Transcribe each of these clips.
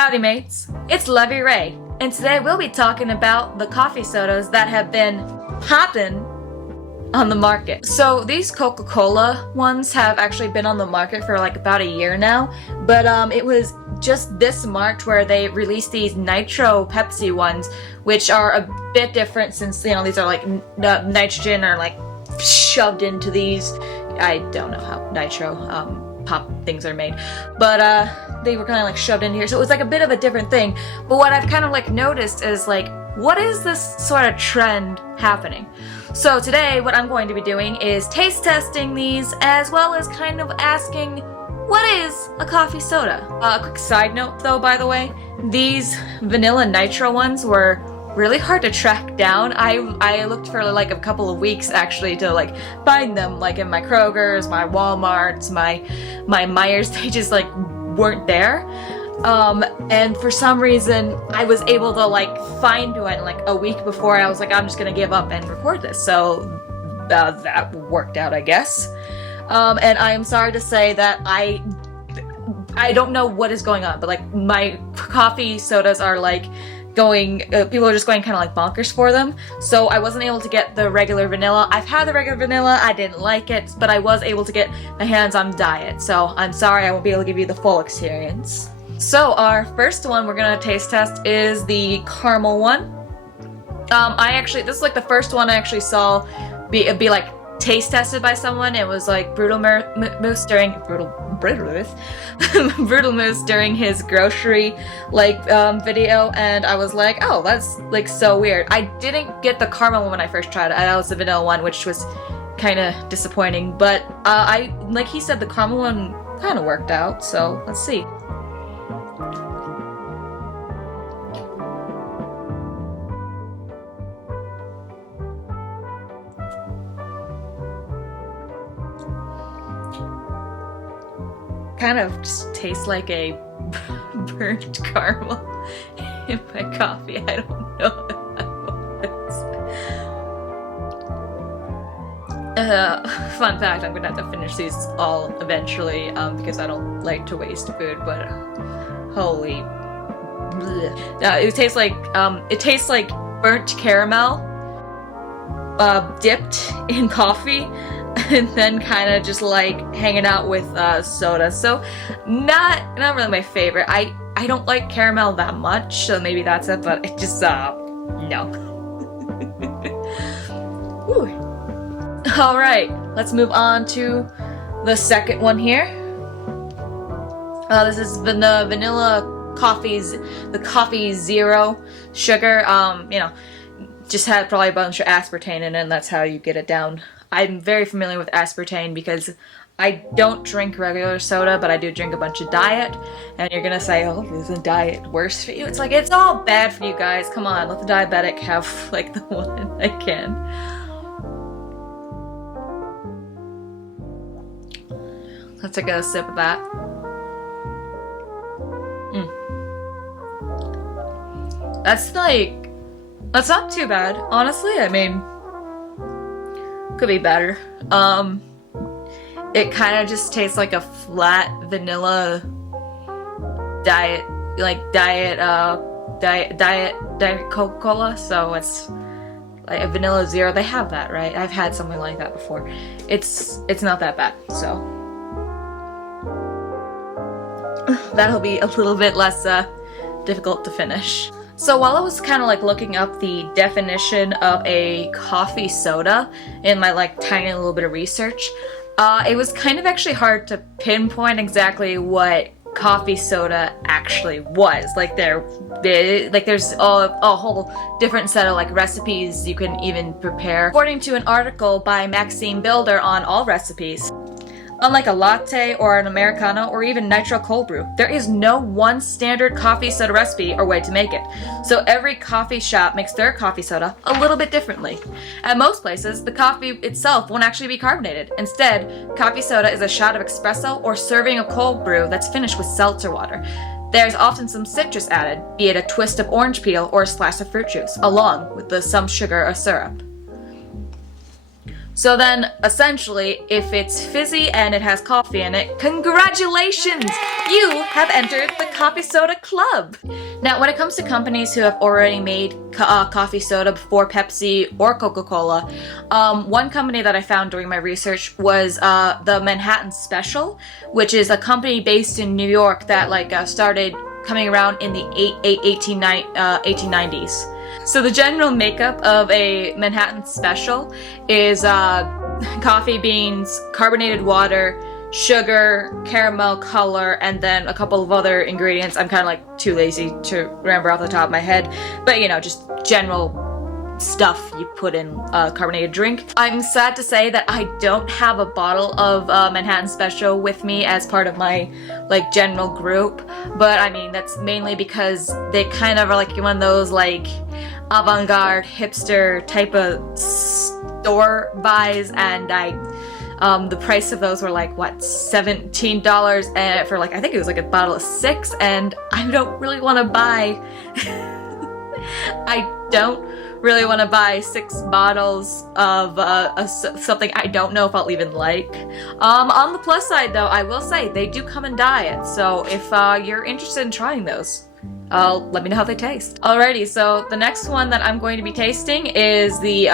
Howdy mates, it's Lovie Ray, and today we'll be talking about the coffee sodas that have been poppin' on the market. So these Coca-Cola ones have actually been on the market for like about a year now, but it was just this March where they released these Nitro Pepsi ones, which are a bit different since, you know, these are like nitrogen or like shoved into these. I don't know how nitro pop things are made, but they were kind of like shoved in here, so it was like a bit of a different thing. But what I've kind of like noticed is like, what is this sort of trend happening? So today what I'm going to be doing is taste testing these, as well as kind of asking, what is a coffee soda? A quick side note though, by the way, these vanilla nitro ones were really hard to track down. I looked for like a couple of weeks actually to like find them, like in my Kroger's, my Walmart's, my Meijer's. They just like weren't there. And for some reason I was able to like find one like a week before. I was like, I'm just gonna give up and record this. So that worked out, I guess. And I am sorry to say that I don't know what is going on, but like my coffee sodas are like going, people are just going kind of like bonkers for them. So I wasn't able to get the regular vanilla. I've had the regular vanilla, I didn't like it, but I was able to get my hands on diet. So I'm sorry I won't be able to give you the full experience. So our first one we're gonna taste test is the caramel one. This is like the first one I actually saw be like taste tested by someone. It was like Brutal Moose during Brutal Moose during his grocery like video, and I was like, oh, that's like so weird. I didn't get the caramel one when I first tried it. That was the vanilla one, which was kind of disappointing. But I like he said the caramel one kind of worked out. So let's see. Kind of just tastes like a burnt caramel in my coffee. I don't know what that was. Fun fact, I'm gonna have to finish these all eventually because I don't like to waste food, but holy bleh. It tastes like burnt caramel dipped in coffee, and then kind of just like hanging out with soda. So not really my favorite. I don't like caramel that much, so maybe that's it, but it just no. Alright, let's move on to the second one here. This is the vanilla coffee's, the coffee zero sugar. You know, just had probably a bunch of aspartame in it, and that's how you get it down. I'm very familiar with aspartame because I don't drink regular soda, but I do drink a bunch of diet. And you're gonna say, oh, isn't diet worse for you? It's like, it's all bad for you guys. Come on, let the diabetic have like the one I can. Let's take a sip of that. That's not too bad, honestly. I mean, could be better. It kind of just tastes like a flat vanilla diet Coca-Cola. So it's like a vanilla zero. They have that, right? I've had something like that before. It's not that bad. So that'll be a little bit less difficult to finish. So while I was kind of like looking up the definition of a coffee soda in my like tiny little bit of research, it was kind of actually hard to pinpoint exactly what coffee soda actually was. Like there's a whole different set of like recipes you can even prepare. According to an article by Maxine Builder on All Recipes, unlike a latte or an Americano or even nitro cold brew, there is no one standard coffee soda recipe or way to make it. So every coffee shop makes their coffee soda a little bit differently. At most places, the coffee itself won't actually be carbonated. Instead, coffee soda is a shot of espresso or serving a cold brew that's finished with seltzer water. There's often some citrus added, be it a twist of orange peel or a splash of fruit juice, along with some sugar or syrup. So then, essentially, if it's fizzy and it has coffee in it, congratulations! You have entered the coffee soda club! Now, when it comes to companies who have already made coffee soda before Pepsi or Coca-Cola, one company that I found during my research was the Manhattan Special, which is a company based in New York that started coming around in the 1890s. So the general makeup of a Manhattan Special is coffee beans, carbonated water, sugar, caramel color, and then a couple of other ingredients. I'm kind of like too lazy to remember off the top of my head, but you know, just general stuff you put in a carbonated drink. I'm sad to say that I don't have a bottle of Manhattan Special with me as part of my general group, but I mean that's mainly because they kind of are like one of those avant-garde hipster type of store buys, and the price of those were $17 and for I think it was a bottle of 6, and I don't really want to buy I don't really want to buy 6 bottles of something I don't know if I'll even like. On the plus side though, I will say they do come in diet, so if you're interested in trying those, let me know how they taste. Alrighty, so the next one that I'm going to be tasting is the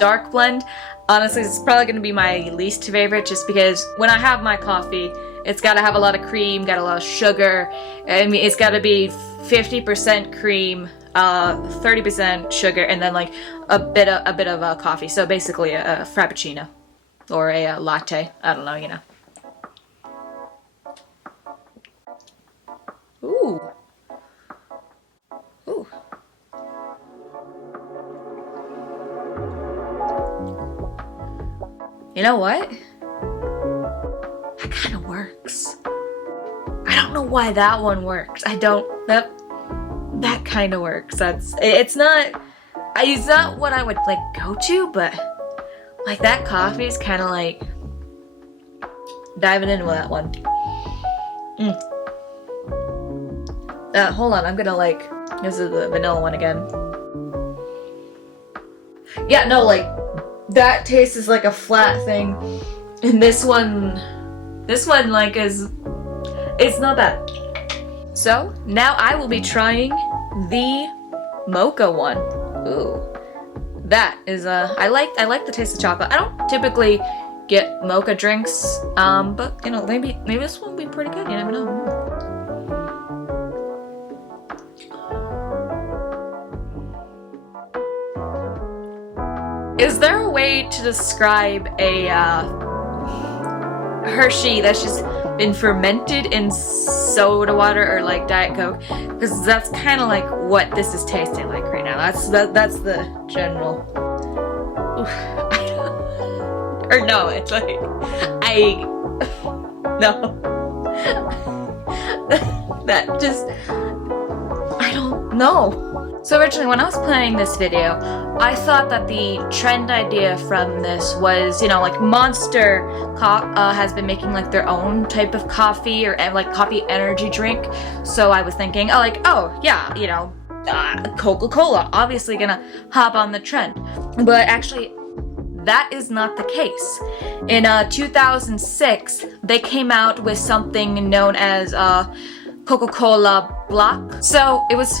dark blend. Honestly, this is probably going to be my least favorite just because when I have my coffee, it's got to have a lot of cream, got a lot of sugar. I mean, it's got to be 50% cream, 30% sugar, and then a bit of coffee. So basically a frappuccino or a latte. I don't know, you know. Ooh. Ooh. You know what? That kind of works. I don't know why that one works. That kind of works. It's not what I would go to, but that coffee is kind of diving into that one. Hold on, I'm gonna this is the vanilla one again. Yeah, no, that taste is a flat thing, and this one is, it's not bad. So now I will be trying the mocha one. Ooh, that is I like the taste of chocolate. I don't typically get mocha drinks, but you know, maybe this one will be pretty good. You never know. Is there a way to describe a Hershey that's just been fermented in soda water or Diet Coke? Because that's kind of what this is tasting like right now. That's the general. Oof, or no, it's no. That just, I don't know. So originally when I was planning this video, I thought that the trend idea from this was, you know, Monster has been making their own type of coffee or coffee energy drink. So I was thinking, oh yeah, you know, Coca-Cola obviously gonna hop on the trend. But actually, that is not the case. In 2006, they came out with something known as Coca-Cola Blak. So it was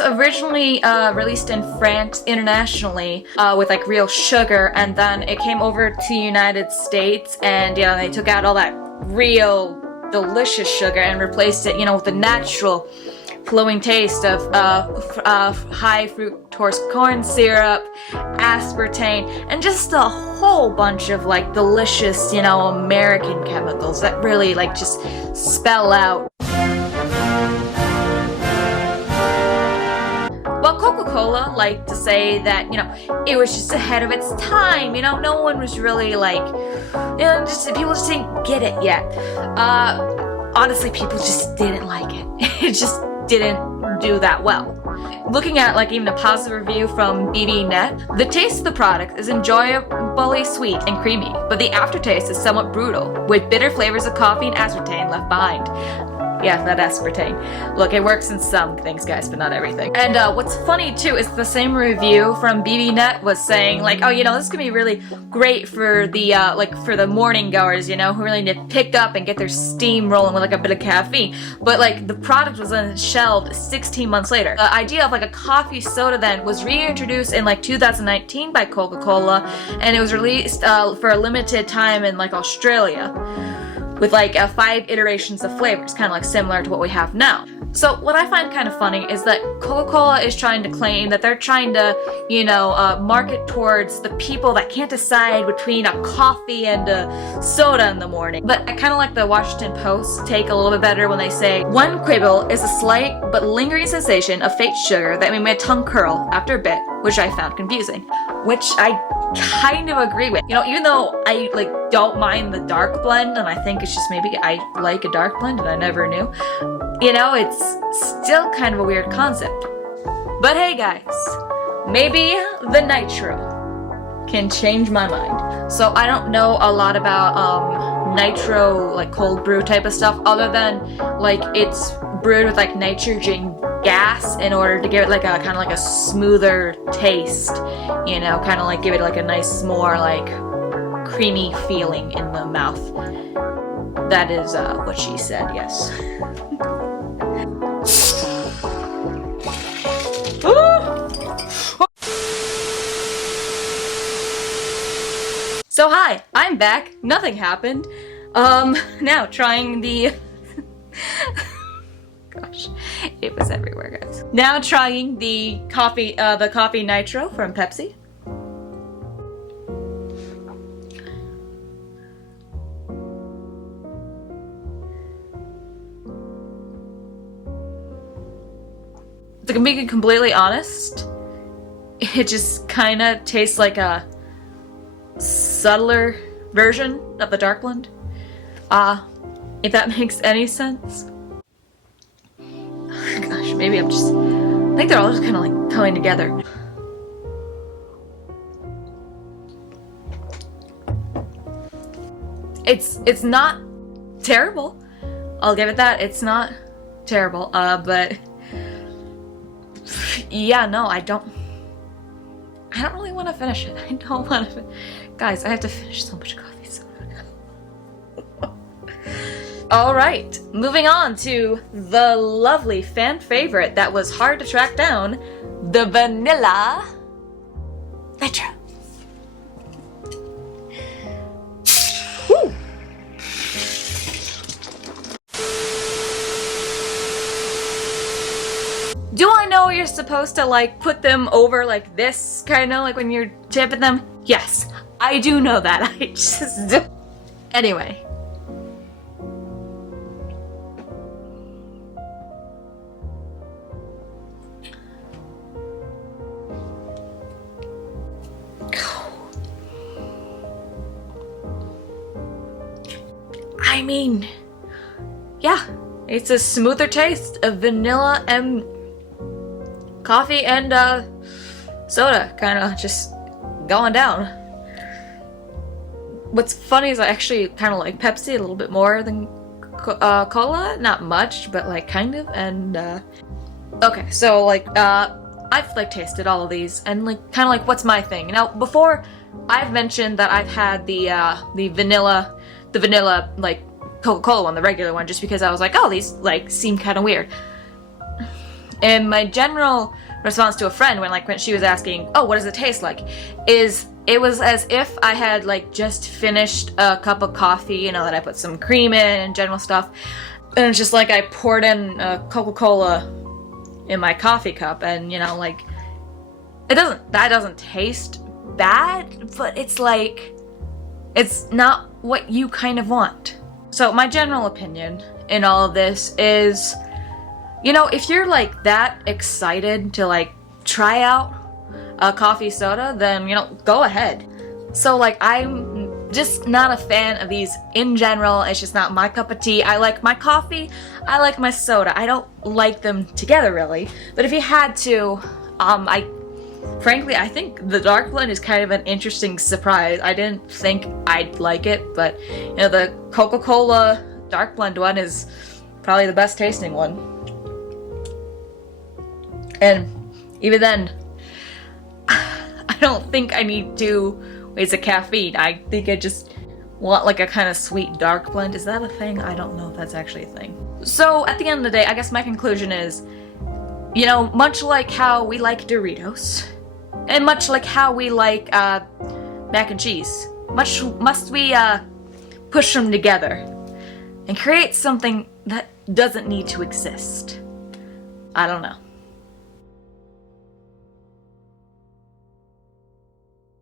originally released in France internationally with real sugar, and then it came over to the United States, and you know, they took out all that real delicious sugar and replaced it, you know, with the natural flowing taste of high fructose corn syrup, aspartame, and just a whole bunch of delicious, you know, American chemicals that really just spell out. Well, Coca-Cola liked to say that, you know, it was just ahead of its time, you know, no one was really you know, people just didn't get it yet. Honestly, people just didn't like it. It just didn't do that well. Looking at even a positive review from BeVNet, the taste of the product is enjoyably sweet and creamy, but the aftertaste is somewhat brutal, with bitter flavors of coffee and aspartame left behind. Yeah, that aspartame. Look, it works in some things, guys, but not everything. And what's funny too is the same review from BeVNet was saying like, oh, you know, this is gonna be really great for the like for the morning goers, you know, who really need to pick up and get their steam rolling with like a bit of caffeine. But like the product was then shelved 16 months later. The idea of like a coffee soda then was reintroduced in like 2019 by Coca-Cola, and it was released for a limited time in like Australia with like 5 iterations of flavors, kind of like similar to what we have now. So what I find kind of funny is that Coca-Cola is trying to claim that they're trying to, you know, market towards the people that can't decide between a coffee and a soda in the morning. But I kind of like the Washington Post take a little bit better when they say, one quibble is a slight but lingering sensation of fake sugar that made my tongue curl after a bit, which I found confusing. Which I kind of agree with. You know, even though I like don't mind the dark blend, and I think it's just maybe I like a dark blend and I never knew, you know, it's still kind of a weird concept. But hey guys, maybe the nitro can change my mind. So I don't know a lot about nitro, like cold brew type of stuff, other than like it's brewed with like nitrogen gas in order to give it like a kind of like a smoother taste, you know, kind of like give it like a nice, more like creamy feeling in the mouth. That is what she said, yes. So hi, I'm back. Nothing happened. Now trying the gosh, it was everywhere, guys. Now trying the coffee nitro from Pepsi. To be completely honest, it just kind of tastes like a subtler version of the dark blend. If that makes any sense. Gosh, maybe I think they're all just kind of like coming together. It's not terrible. I'll give it that. It's not terrible. But yeah, no, I don't really want to finish it. I don't want to. Guys, I have to finish so much coffee soda. Alright, moving on to the lovely fan favorite that was hard to track down, the vanilla nitro. Woo. Do I know you're supposed to like put them over like this, kind of like when you're tipping them? Yes, I do know that. I just don't. Anyway. I mean, yeah, it's a smoother taste of vanilla and coffee and soda, kind of just going down. What's funny is I actually kind of like Pepsi a little bit more than cola. Not much, but like kind of. And okay, so like I've like tasted all of these and like kind of like what's my thing. Now before I've mentioned that I've had the vanilla like Coca-Cola one, the regular one, just because I was like, oh, these like seem kind of weird. And my general response to a friend when she was asking, oh, what does it taste like, is it was as if I had like just finished a cup of coffee, you know, that I put some cream in and general stuff, and it's just like I poured in a Coca-Cola in my coffee cup, and you know, like that doesn't taste bad, but it's like it's not what you kind of want. So my general opinion in all of this is, you know, if you're like that excited to like try out a coffee soda, then, you know, go ahead. So like I'm just not a fan of these in general. It's just not my cup of tea. I like my coffee, I like my soda. I don't like them together really. But if you had to, frankly, I think the dark blend is kind of an interesting surprise. I didn't think I'd like it, but you know, the Coca-Cola dark blend one is probably the best tasting one. And even then, I don't think I need 2 ways of caffeine. I think I just want like a kind of sweet dark blend. Is that a thing? I don't know if that's actually a thing. So at the end of the day, I guess my conclusion is, you know, much like how we like Doritos, and much like how we like mac and cheese, must we push them together and create something that doesn't need to exist. I don't know.